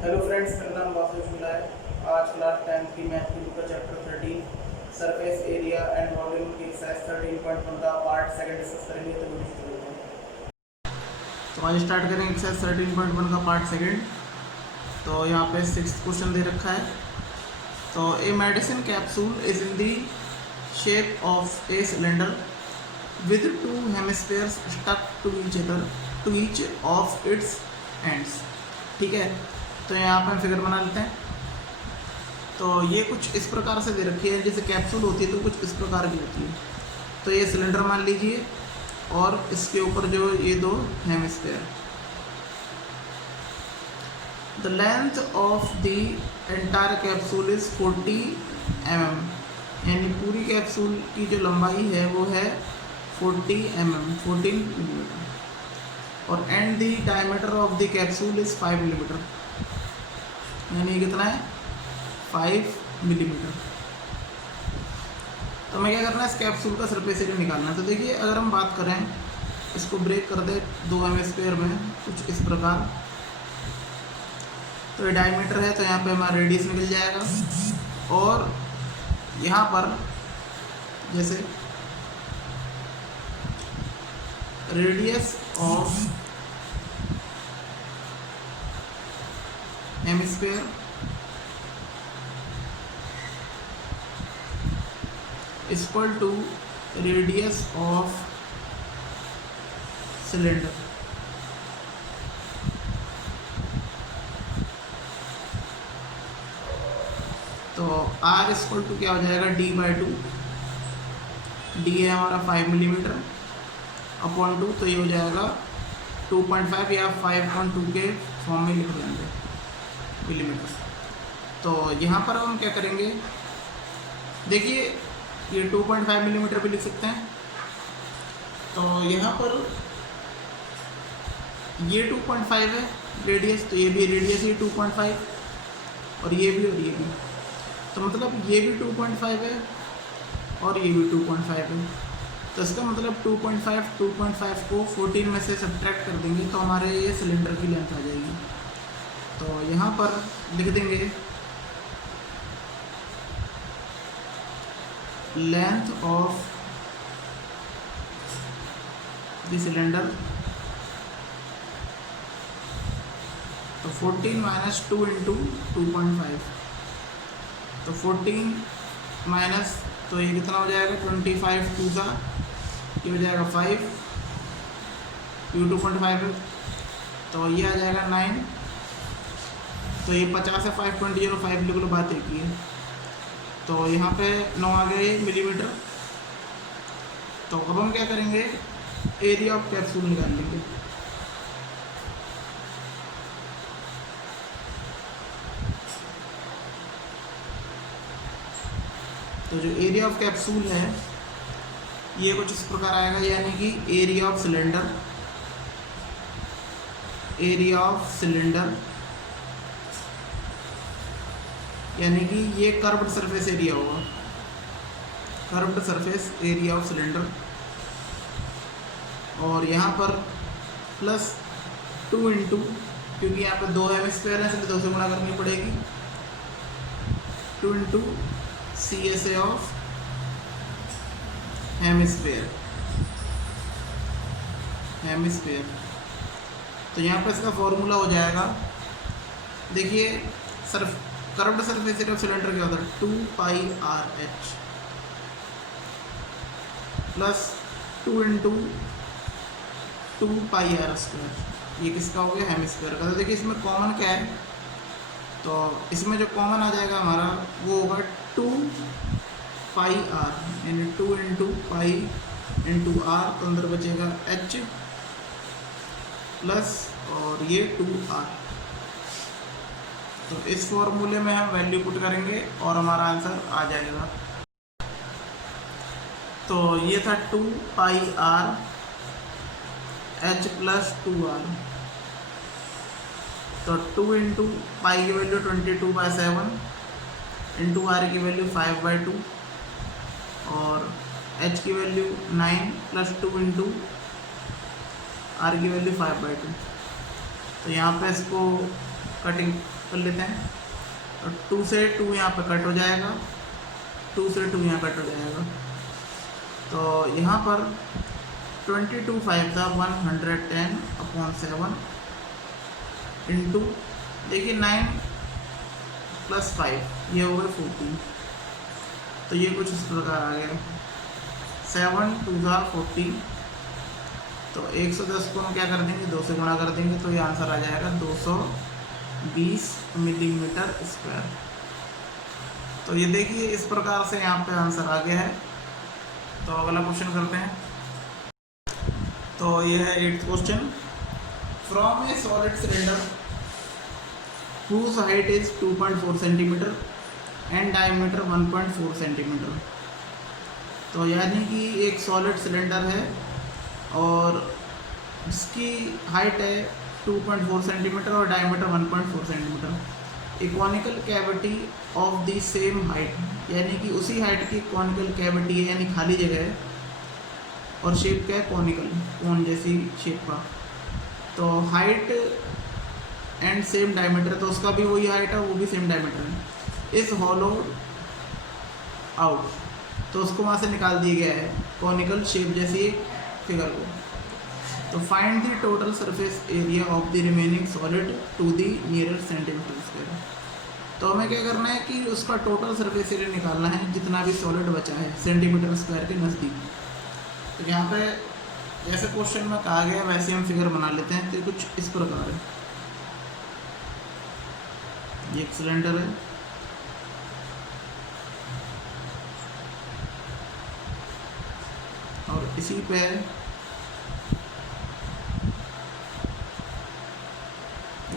Hello friends, मेरा नाम वासुदेव शुक्ला है। आज क्लास 10th की मैथ की बुक का chapter 13 surface area and volume की एक्सरसाइज 13.1 का पार्ट सेकंड डिस्कस करेंगे। तो वीडियो शुरू करते हैं। तो आज स्टार्ट करेंगे एक्सरसाइज 13.1 का पार्ट सेकंड। तो यहाँ पे 6th क्वेश्चन दे रखा है। तो a medicine capsule is in the shape of a cylinder with two hemispheres stuck to each of its ends. ठीक है, तो यहाँ पर हम फिगर बना लेते हैं। तो ये कुछ इस प्रकार से दे रखी है, जैसे कैप्सूल होती है तो कुछ इस प्रकार की होती है। तो ये सिलेंडर मान लीजिए और इसके ऊपर जो ये दो hemisphere. The length of the entire capsule is 40 mm, यानी पूरी कैप्सूल की जो लंबाई है वो है 40 mm, 14 मिलीमीटर। और and the diameter of the capsule is 5 millimetre, यानी कितना है 5 मिलीमीटर। तो हमें क्या करना है, इस कैप्सूल का सरफेस एरिया निकालना है। तो देखिए, अगर हम बात करें, इसको ब्रेक कर दे दो हेमिस्फीयर में कुछ इस प्रकार। तो ये डायमीटर है, तो यहाँ पे हमारा रेडियस निकल जाएगा। और यहाँ पर जैसे radius of hemisphere is equal to radius of cylinder। तो R इक्वल टू क्या हो जाएगा, D/2। D है हमारा 5 मिलीमीटर अपॉन 2, तो ये हो जाएगा 2.5 या 5.2 के फॉर्म में लिख देंगे मिलीमीटर। तो यहाँ पर हम क्या करेंगे, देखिए ये 2.5 मिलीमीटर भी लिख सकते हैं। तो यहाँ पर ये 2.5 है रेडियस, तो ये भी रेडियस ही 2.5, और ये भी। तो मतलब ये भी 2.5 है और ये भी 2.5 है। तो इसका मतलब 2.5 को 14 में से सब्ट्रैक्ट कर देंगे तो हमारे ये सिलेंडर की लेंथ आ जाएगी। तो यहाँ पर लिख देंगे लेंथ ऑफ द सिलेंडर। तो 14 माइनस 2 इंटू 2.5, तो 14 माइनस, तो ये कितना हो जाएगा 25 2 का, ये हो जाएगा 5, ये 2.5 है, तो ये आ जाएगा 9। तो ये 50 है, 5.05 लिख लो, बात एक ही है। तो यहाँ पे 9 आ गए मिलीमीटर। तो अब हम क्या करेंगे, एरिया ऑफ कैप्सूल निकाल लेंगे। तो जो एरिया ऑफ कैप्सूल है ये कुछ इस प्रकार आएगा, यानी कि एरिया ऑफ सिलेंडर, यानी कि ये कर्व्ड सरफेस एरिया होगा, curved surface area of cylinder. और यहाँ पर प्लस 2 इंटू, क्योंकि यहाँ पर 2 हेमिस्फीयर है इसलिए 2 से गुणा करनी पड़ेगी, 2 इंटू CSA ऑफ हेमिस्फीयर। तो यहाँ पर इसका फॉर्मूला हो जाएगा, देखिए curved surface area of cylinder क्या होता है, 2πRH प्लस 2 इंटू 2πr²। ये किसका हो गया, हेमिस्फीयर का। तो देखिए इसमें कॉमन क्या है, तो इसमें जो कॉमन आ जाएगा हमारा वो होगा 2πr, यानी 2 इंटू पाई इंटू r, तो अंदर बचेगा h प्लस और ये 2r। तो इस फॉर्मूले में हम वैल्यू पुट करेंगे और हमारा आंसर आ जाएगा। तो ये था 2πr h प्लस 2r। तो 2 इंटू पाई की वैल्यू 22/7 इंटू r की वैल्यू 5/2 और h की वैल्यू 9 प्लस 2 इंटू r की वैल्यू 5/2। तो यहाँ पे इसको कटिंग कर लेते हैं। तो 2 से 2 यहाँ पर कट हो जाएगा, 2 से 2 यहाँ कट हो जाएगा। तो यहाँ पर 22 5 था 110/7 इंटू, देखिए 9 + 5 ये हो गए 14। तो ये कुछ इस प्रकार आ गया, 7 2 14। तो 110 को हम क्या कर देंगे, 2 से गुणा कर देंगे, तो ये आंसर आ जाएगा 220 मिलीमीटर स्क्वायर। तो ये देखिए इस प्रकार से यहाँ पे आंसर आ गया है। तो अगला क्वेश्चन करते हैं। तो ये है 8th question. From A solid cylinder whose height is 2.4 centimetre and diameter 1.4 centimetre. तो यानी कि एक सॉलिड सिलेंडर है और इसकी हाइट है 2.4 सेंटीमीटर और diameter 1.4 centimetre. A conical cavity of the same height, यानी कि उसी हाइट की कॉनिकल कैविटी है, यानी खाली जगह है, और शेप क्या है, कॉनिकल, कोन जैसी शेप का। तो हाइट एंड सेम डायमीटर, तो उसका भी वही हाइट है, वो भी सेम डायमीटर है। इस हॉलो आउट, तो उसको वहाँ से निकाल दिया गया है कॉनिकल शेप जैसी फिगर को। तो find the total surface area of the remaining solid to the nearest centimetre square. तो हमें क्या करना है कि उसका टोटल सरफेस एरिया निकालना है जितना भी सॉलिड बचा है सेंटीमीटर स्क्वायर के नज़दीक। तो यहाँ पे जैसे क्वेश्चन में कहा गया वैसे हम फिगर बना लेते हैं। तो कुछ इस प्रकार है, ये एक सिलेंडर है, और इसी पे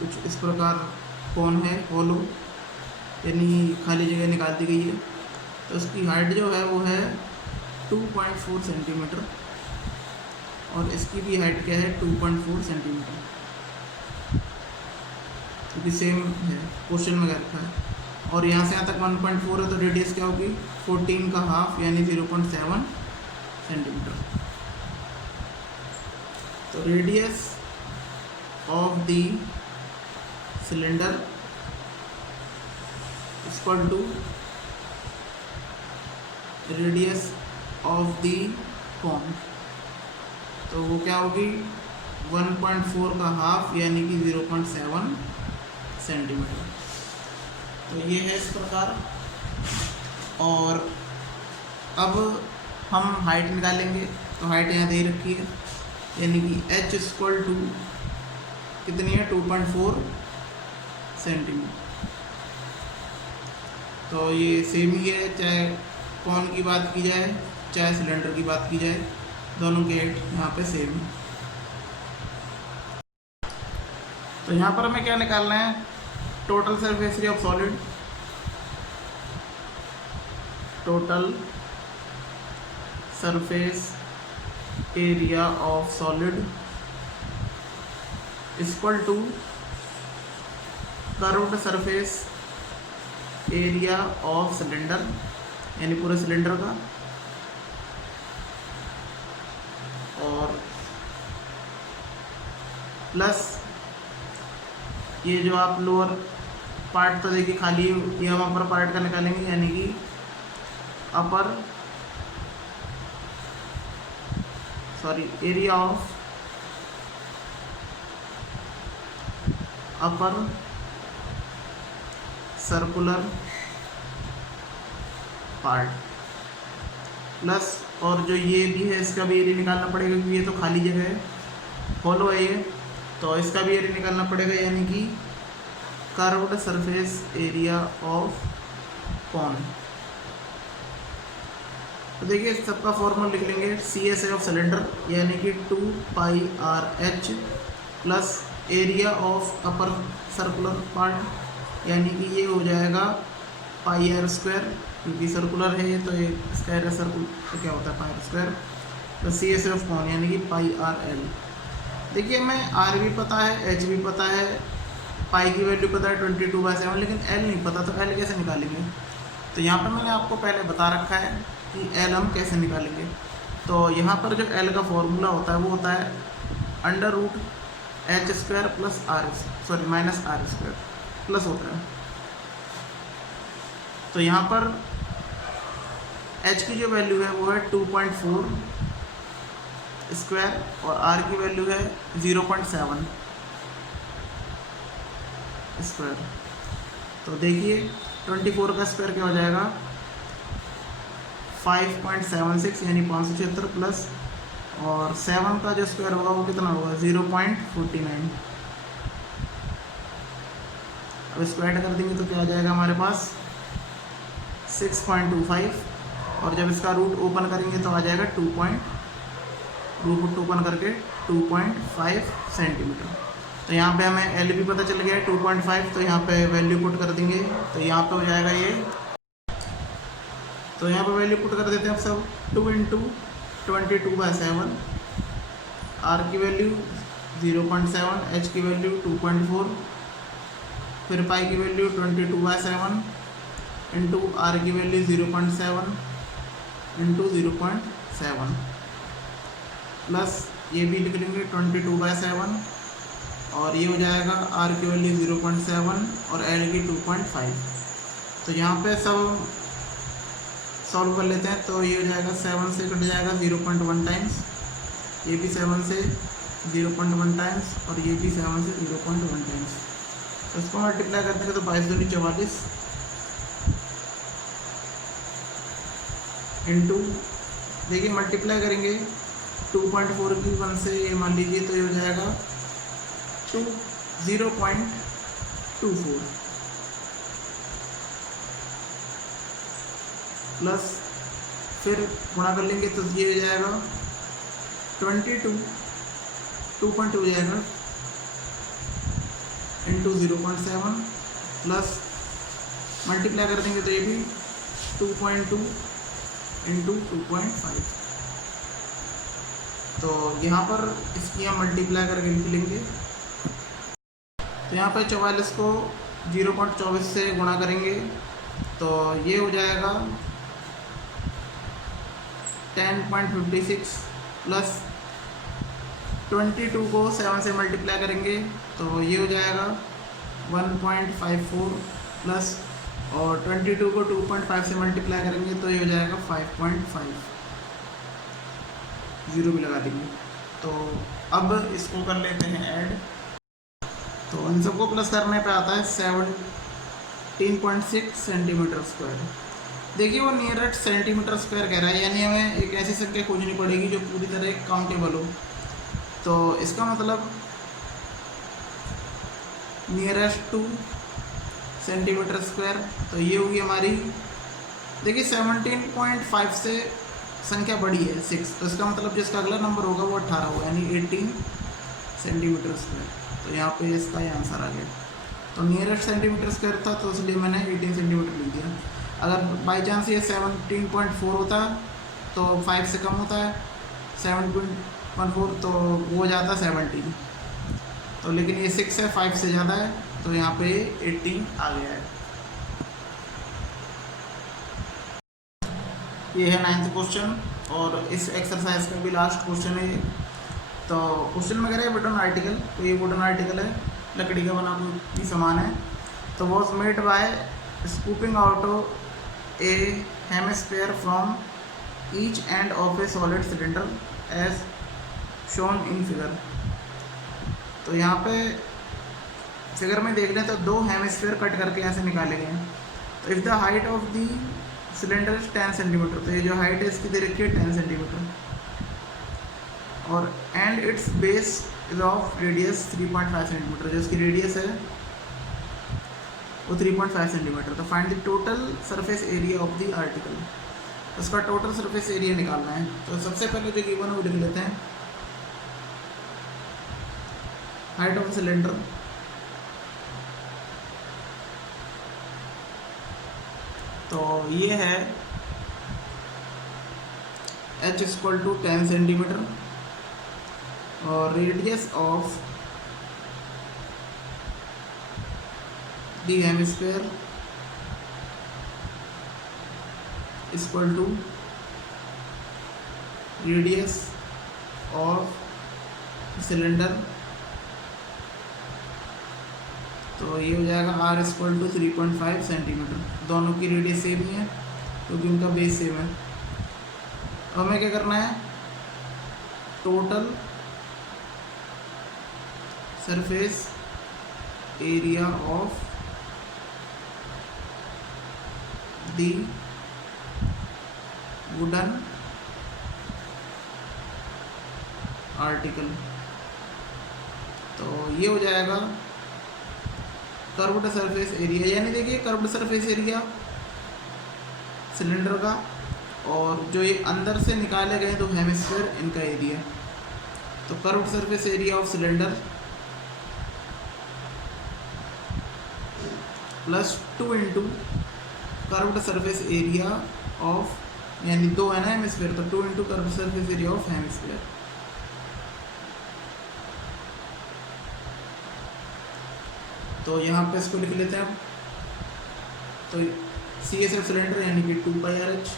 कुछ इस प्रकार कौन है, होलो, यानी खाली जगह निकाल दी गई है। तो इसकी हाइट जो है वो है 2.4 सेंटीमीटर और इसकी भी हाइट क्या है 2.4 सेंटीमीटर, क्योंकि सेम है, क्वेश्चन में रखा है। और यहाँ से यहाँ तक 1.4 है, तो रेडियस क्या होगी 14 का हाफ, यानी 0.7 सेंटीमीटर। तो radius of the cylinder equal to radius of the cone, तो वो क्या होगी 1.4 का हाफ, यानी कि 0.7 सेंटीमीटर। तो ये है इस प्रकार। और अब हम हाइट निकालेंगे। तो हाइट यहाँ दे रखी है, यानी कि h इक्वल टू कितनी है 2.4 सेंटीमीटर। तो ये सेम ही है, चाहे कॉन की बात की जाए चाहे सिलेंडर की बात की जाए, दोनों के हाइट यहाँ पे सेम है। तो यहाँ पर हमें क्या निकालना है, total surface area of solid, total surface area of solid equal to curved surface area of cylinder, यानी पूरे सिलेंडर का, और प्लस ये जो आप लोअर पार्ट तो देखिए खाली, ये हम अपर पार्ट का निकालेंगे, यानी कि upper area of upper circular part, plus और जो ये भी है इसका भी एरिया निकालना पड़ेगा, क्योंकि ये तो खाली जगह है, हॉलो है ये, तो इसका भी एरिया निकालना पड़ेगा, यानी कि curved surface area of cone. तो देखिए सबका फॉर्मूला लिख लेंगे, CSA ऑफ सिलेंडर यानी कि 2πRH plus area of upper circular part, यानी कि ये हो जाएगा πr², क्योंकि सर्कुलर है ये, तो ये इसका एरिया सर्कुलर तो क्या होता है πr², तो CSA ऑफ कॉन यानी कि πRL। देखिए हमें R भी पता है, H भी पता है, पाई की वैल्यू पता है 22/7, लेकिन L नहीं पता, तो L कैसे निकालेंगे। तो यहाँ पर मैंने आपको पहले बता रखा है कि L हम कैसे निकालेंगे। तो यहाँ पर जो L का फॉर्मूला होता है वो होता है √H² + R, -R²। प्लस होता है। तो यहाँ पर h की जो वैल्यू है वो है 2.4 स्क्वायर और r की वैल्यू है 0.7 स्क्वायर। तो देखिए 24 का स्क्वायर क्या हो जाएगा 5.76 यानी 576 प्लस और 7 का जो स्क्वायर होगा वो कितना होगा 0.49। अब स्क्वायर कर देंगे तो क्या आ जाएगा हमारे पास 6.25 और जब इसका रूट ओपन करेंगे तो आ जाएगा रूट ओपन करके 2.5 सेंटीमीटर। तो यहाँ पे हमें एल भी पता चल गया है 2.5, तो यहाँ पे वैल्यू पुट कर देंगे तो यहाँ पे हो जाएगा ये। तो यहाँ पे वैल्यू पुट कर देते हैं अब सब 2 × 22/7, आर की वैल्यू 0.7, एच की वैल्यू 2.4, फिर पाई की वैल्यू 22/7 इंटू आर की वैल्यू 0.7 इंटू 0.7 प्लस ये भी लिख लेंगे 22/7 और ये हो जाएगा आर की वैल्यू 0.7 और एल की 2.5। तो यहाँ पे सब सॉल्व कर लेते हैं तो ये हो जाएगा 7 से कट जाएगा 0.1 टाइम्स, ये भी 7 से 0.1 टाइम्स और ये भी 7 से 0.1 टाइम्स। तो इसको मल्टीप्लाई करते हैं तो 22 दूनी 44 इंटू देखिए मल्टीप्लाई करेंगे 2.4 की 1 से ये मान लीजिए तो ये हो जाएगा 0.24 प्लस फिर गुणा कर लेंगे तो ये हो जाएगा 2.2 हो जाएगा इंटू 0.7 प्लस मल्टीप्लाई कर देंगे तो ये भी 2.2 इंटू 2.5। तो यहाँ पर इसकी हम मल्टीप्लाई करके लिख लेंगे। तो यहाँ पर 44 को 0.24 से गुणा करेंगे तो ये हो जाएगा 10.56 प्लस 22 को 7 से मल्टीप्लाई करेंगे तो ये हो जाएगा 1.54 प्लस और 22 को 2.5 से मल्टीप्लाई करेंगे तो ये हो जाएगा 5.5, ज़ीरो भी लगा देंगे। तो अब इसको कर लेते हैं ऐड। तो इन सबको प्लस करने पे आता है 17.6 सेंटीमीटर स्क्वायर। देखिए वो नियरेस्ट सेंटीमीटर स्क्वायर कह रहा है, यानी हमें एक ऐसी संख्या खोजनी पड़ेगी जो पूरी तरह काउंटेबल हो। तो इसका मतलब नियरेस्ट टू सेंटीमीटर स्क्वायर, तो ये होगी हमारी देखिए 17.5 से संख्या बड़ी है 6, तो इसका मतलब जिसका अगला नंबर होगा वो 18 होगा यानी 18 सेंटीमीटर स्क्वायर। तो यहाँ पे इसका ये आंसर आ गया। तो नियरेस्ट सेंटीमीटर स्क्वायर था तो इसलिए मैंने 18 सेंटीमीटर लिख दिया। अगर बाई चांस ये 17.4 होता तो 5 से कम होता है 7.14 तो वो हो जाता 17, तो लेकिन ये 6 है 5 से ज़्यादा है तो यहाँ पे 18 आ गया है। ये है 9th क्वेश्चन और इस एक्सरसाइज का भी लास्ट क्वेश्चन है ये। तो क्वेश्चन में कह रहे हैं वुडन आर्टिकल, तो ये वुडन आर्टिकल है, लकड़ी का बना कोई सामान है। तो was made by scooping out a hemisphere from each end of a solid cylinder as shown in figure. तो यहाँ पे फिगर में देख लें तो 2 हेमिस्फीयर कट करके ऐसे निकाले गए हैं। तो if the height of the cylinder 10 centimetre, तो ये जो हाइट है इसकी दे रखी है 10 सेंटीमीटर और and it's base is of radius 3.5 centimetre, जो इसकी रेडियस है वो 3.5 सेंटीमीटर। तो find the total surface area of the article, उसका टोटल सरफेस एरिया निकालना है। तो सबसे पहले जो गिवन है वो लिख लेते हैं हाइट ऑफ सिलेंडर, तो ये है h = 10 सेंटीमीटर और radius of the hemisphere = radius of cylinder तो ये हो जाएगा r इक्वल टू 3.5 सेंटीमीटर। दोनों की रेडियस सेम ही है क्योंकि उनका बेस सेम है। अब हमें क्या करना है, total surface area of the wooden article. तो ये हो जाएगा कर्व्ड सरफेस एरिया, यानी देखिए कर्व्ड सरफेस एरिया सिलेंडर का, और जो ये अंदर से निकाले गए दो हेमिस्फीयर इनका एरिया। तो curved surface area of cylinder plus 2 into curved surface area of, यानी दो है ना हेमिस्फीयर, तो 2 into curved surface area of hemisphere. तो यहाँ पे इसको लिख लेते हैं अब। तो CSF सिलेंडर यानी कि 2πRH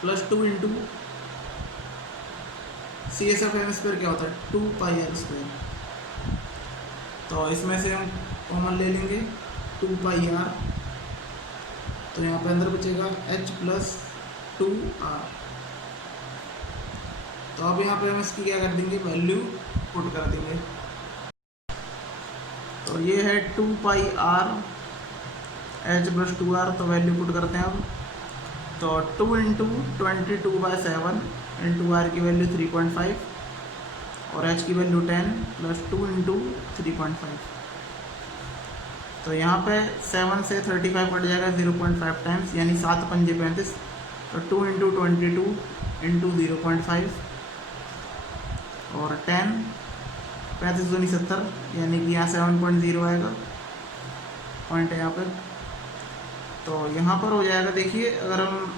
plus 2 into CSF hemisphere क्या होता है 2πr²। तो इसमें से हम कॉमन ले लेंगे 2πr, तो यहाँ पे अंदर बचेगा h प्लस 2r। तो अब यहाँ पे हम इसकी क्या कर देंगे, वैल्यू पुट कर देंगे। तो ये है 2πr h प्लस 2r, तो वैल्यू पुट करते हैं अब। तो 2 इंटू 22/7 इंटू r की वैल्यू 3.5 और h की वैल्यू 10 प्लस 2 इंटू 3.5। तो यहाँ पे 7 से 35 कट जाएगा 0.5 टाइम्स, यानी 7 पंजे 35। तो 2 इंटू 22 इंटू 0.5 और 10 35 दूनी 70, यानी कि यहाँ 7.0 आएगा, पॉइंट है यहाँ पर। तो यहाँ पर हो जाएगा, देखिए अगर हम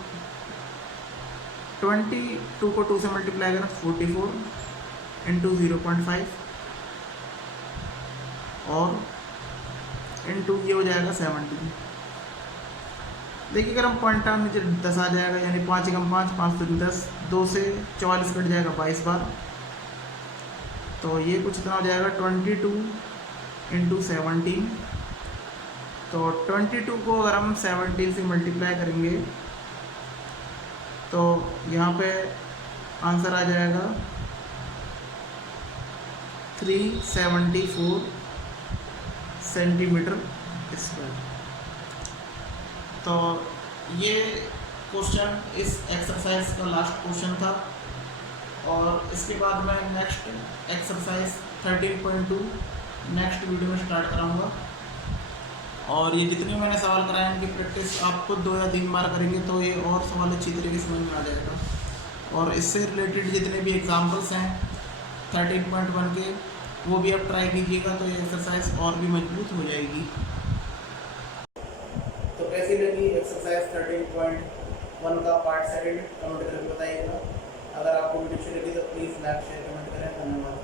22 को 2 से मल्टीप्लाई करें 44 इंटू 0.5 और इंटू ये हो जाएगा 70। देखिए अगर हम पॉइंट टाइम नीचे 10 आ जाएगा, यानी 5 कम 5 5 तो 10, 2 से 44 कट जाएगा 22 बार। तो ये कुछ इतना हो जाएगा 22 इंटू 17। तो 22 को अगर हम 17 से मल्टीप्लाई करेंगे तो यहाँ पे आंसर आ जाएगा 374 सेंटीमीटर स्क्वायर। तो ये क्वेश्चन इस एक्सरसाइज का लास्ट क्वेश्चन था, और इसके बाद मैं नेक्स्ट एक्सरसाइज 13.2 नेक्स्ट वीडियो में स्टार्ट कराऊंगा। और ये जितने मैंने सवाल कराए हैं उनकी प्रैक्टिस आप खुद 2 या 3 बार करेंगे तो ये और सवाल अच्छी तरीके से समझ में आ जाएगा। और इससे रिलेटेड जितने भी एग्जाम्पल्स हैं 13.1 के, वो भी आप ट्राई कीजिएगा, तो ये एक्सरसाइज और भी मजबूत हो जाएगी। तो कैसी लगी एक्सरसाइज 13.1 का पार्ट 2 कमेंट करके बताइएगा। अगर आपको वीडियो अच्छी लगी तो प्लीज़ लाइक शेयर कमेंट करें। धन्यवाद।